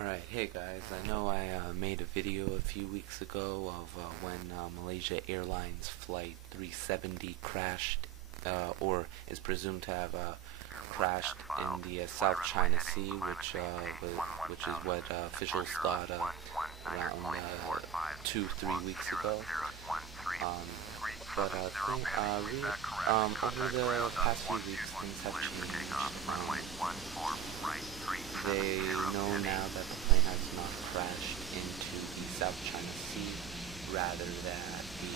Alright, hey guys, I know I made a video a few weeks ago of when Malaysia Airlines Flight 370 crashed, or is presumed to have crashed in the South China Sea, which is what officials thought around 2-3 weeks ago. Um, over the past few weeks, things have changed. They know now that the plane has not crashed into the South China Sea, rather that the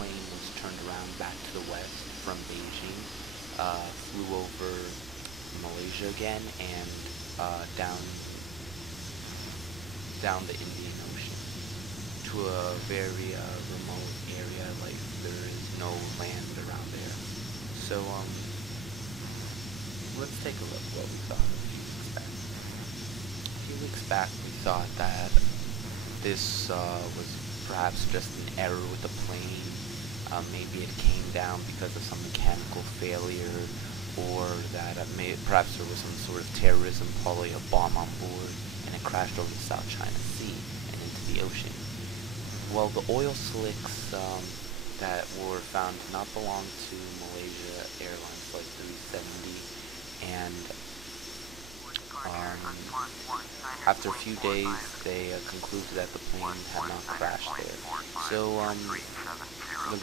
plane was turned around back to the west from Beijing, flew over Malaysia again, and down the Indian Ocean to a very remote area, like there is no land around there. So let's take a look what we thought a few weeks back. A few weeks back we thought that this was perhaps just an error with the plane. Maybe it came down because of some mechanical failure, or that perhaps there was some sort of terrorism, probably a bomb on board, and it crashed over the South China Sea and into the ocean. Well, the oil slicks that were found did not belong to Malaysia Airlines Flight 370, and after a few days, they concluded that the plane had not crashed there. So the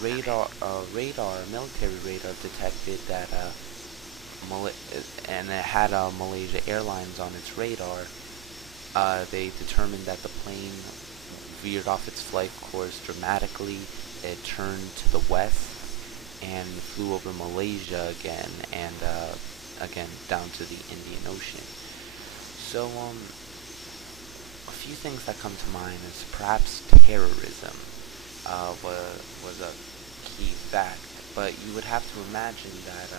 military radar detected that, and it had Malaysia Airlines on its radar. They determined that the plane veered off its flight course dramatically. It turned to the west and flew over Malaysia again, and again down to the Indian Ocean. So a few things that come to mind is perhaps terrorism was a key fact, but you would have to imagine that,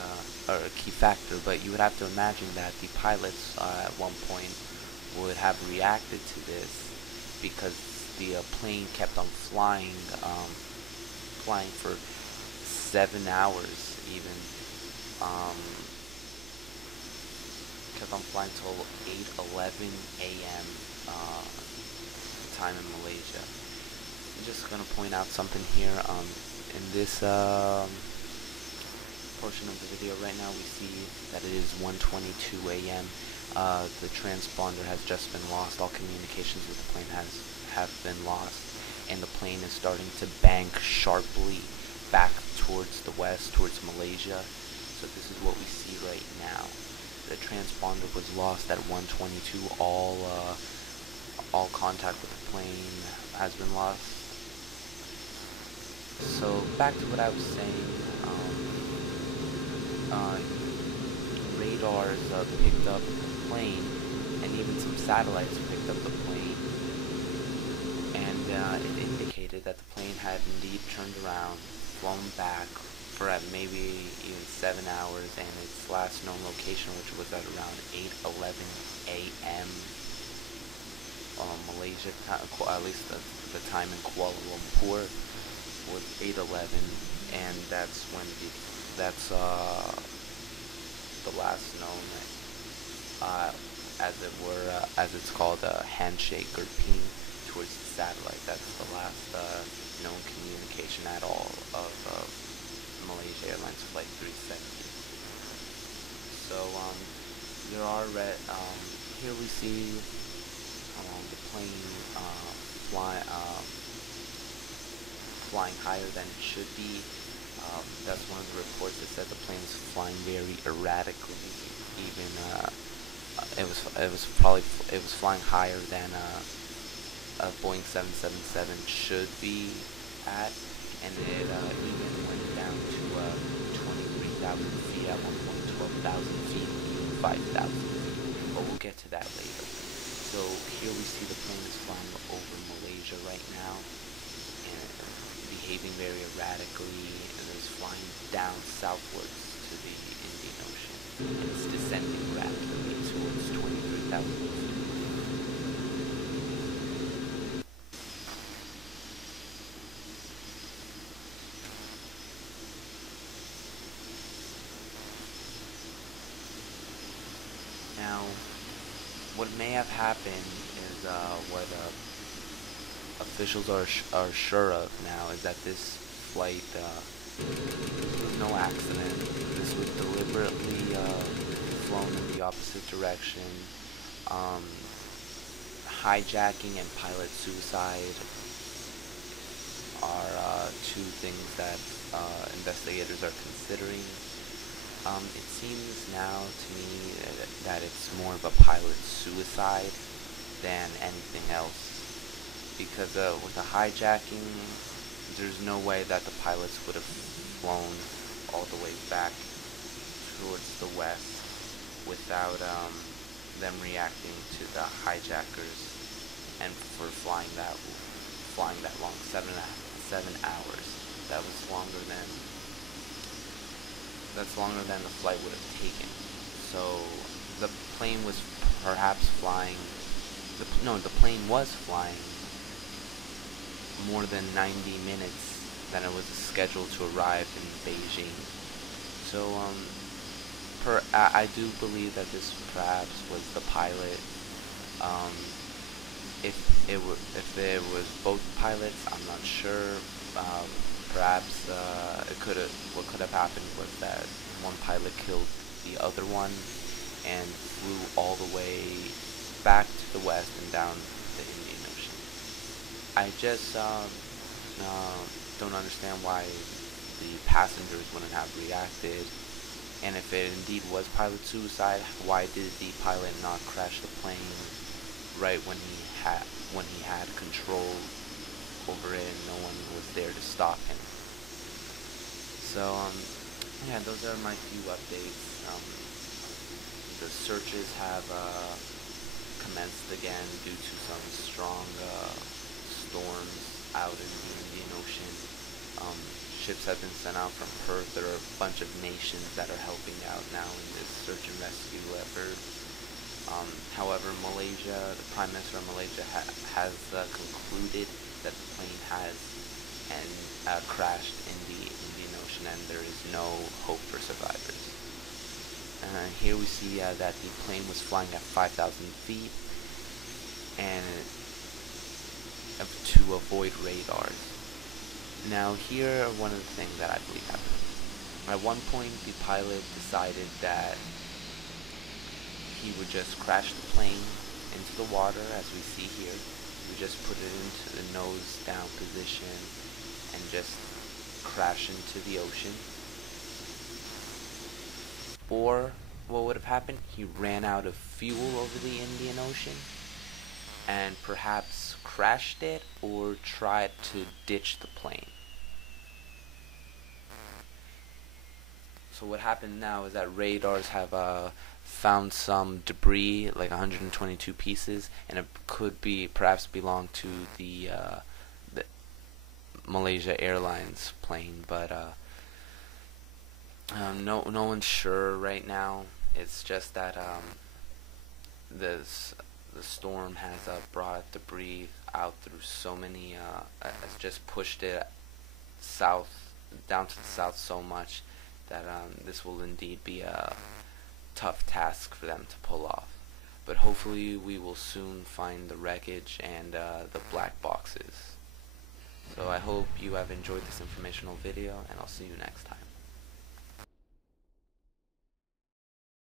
or a key factor, but you would have to imagine that the pilots at one point would have reacted to this, because the plane kept on flying for 7 hours even. Kept on flying till 8:11 a.m. Time in Malaysia. I'm just gonna point out something here. In this portion of the video right now, we see that it is 1:22 a.m. The transponder has just been lost. All communications with the plane have been lost, and the plane is starting to bank sharply back towards the west, towards Malaysia. So this is what we see right now. The transponder was lost at 1:22. All contact with the plane has been lost. So back to what I was saying. Radars picked up the plane, and even some satellites picked up the plane, and it indicated that the plane had indeed turned around, flown back for maybe even 7 hours, and its last known location, which was at around 8:11 a.m. Malaysia time, at least the time in Kuala Lumpur was 8:11, and that's when the last known, as it's called, a handshake or ping towards the satellite. That's the last known communication at all of Malaysia Airlines Flight 370. So there are here we see the plane flying higher than it should be. That's one of the reports that said the plane was flying very erratically. Even it was flying higher than a Boeing 777 should be at, and it even went down to 23,000 feet at one point, 12,000 feet, even 5,000 feet. But we'll get to that later. So here we see the plane is flying over Malaysia right now, and behaving very erratically, and it's flying down southwards to the Indian Ocean, and it's descending rapidly towards 23,000 feet. Now, what may have happened is what officials are sure of now is that this flight was no accident. This was deliberately flown in the opposite direction. Um, Hijacking and pilot suicide are two things that investigators are considering. It seems now to me that it's more of a pilot suicide than anything else. Because with the hijacking, there's no way that the pilots would have flown all the way back towards the west without them reacting to the hijackers and for flying that long, 7 hours. That's longer than the flight would have taken. So the plane was perhaps flying. The plane was flying more than 90 minutes than it was scheduled to arrive in Beijing. So I do believe that this perhaps was the pilot. Um, if there was both pilots, I'm not sure. Perhaps what could have happened was that one pilot killed the other one and flew all the way back to the west and down the Indian Ocean. I just don't understand why the passengers wouldn't have reacted. And if it indeed was pilot suicide, why did the pilot not crash the plane right when he had control over it and no one was there to stop him? So yeah, those are my few updates. The searches have commenced again due to some strong storms out in the Indian Ocean. Ships have been sent out from Perth. There are a bunch of nations that are helping out now in this search and rescue effort. However, Malaysia, the Prime Minister of Malaysia has concluded that the plane has crashed in the Indian Ocean and there is no hope for survivors. Here we see that the plane was flying at 5,000 feet and to avoid radars. Now here are one of the things that I believe happened. At one point the pilot decided that he would just crash the plane into the water as we see here. We just put it into the nose down position and just crash into the ocean. Or what would have happened? He ran out of fuel over the Indian Ocean and perhaps crashed it or tried to ditch the plane. So what happened now is that radars have found some debris, like 122 pieces, and it could be perhaps belong to the Malaysia Airlines plane, but no one's sure right now. It's just that the storm has brought debris out through so many, has just pushed it south, down to the south so much that this will indeed be a tough task for them to pull off. But hopefully we will soon find the wreckage and the black boxes. So I hope you have enjoyed this informational video, and I'll see you next time.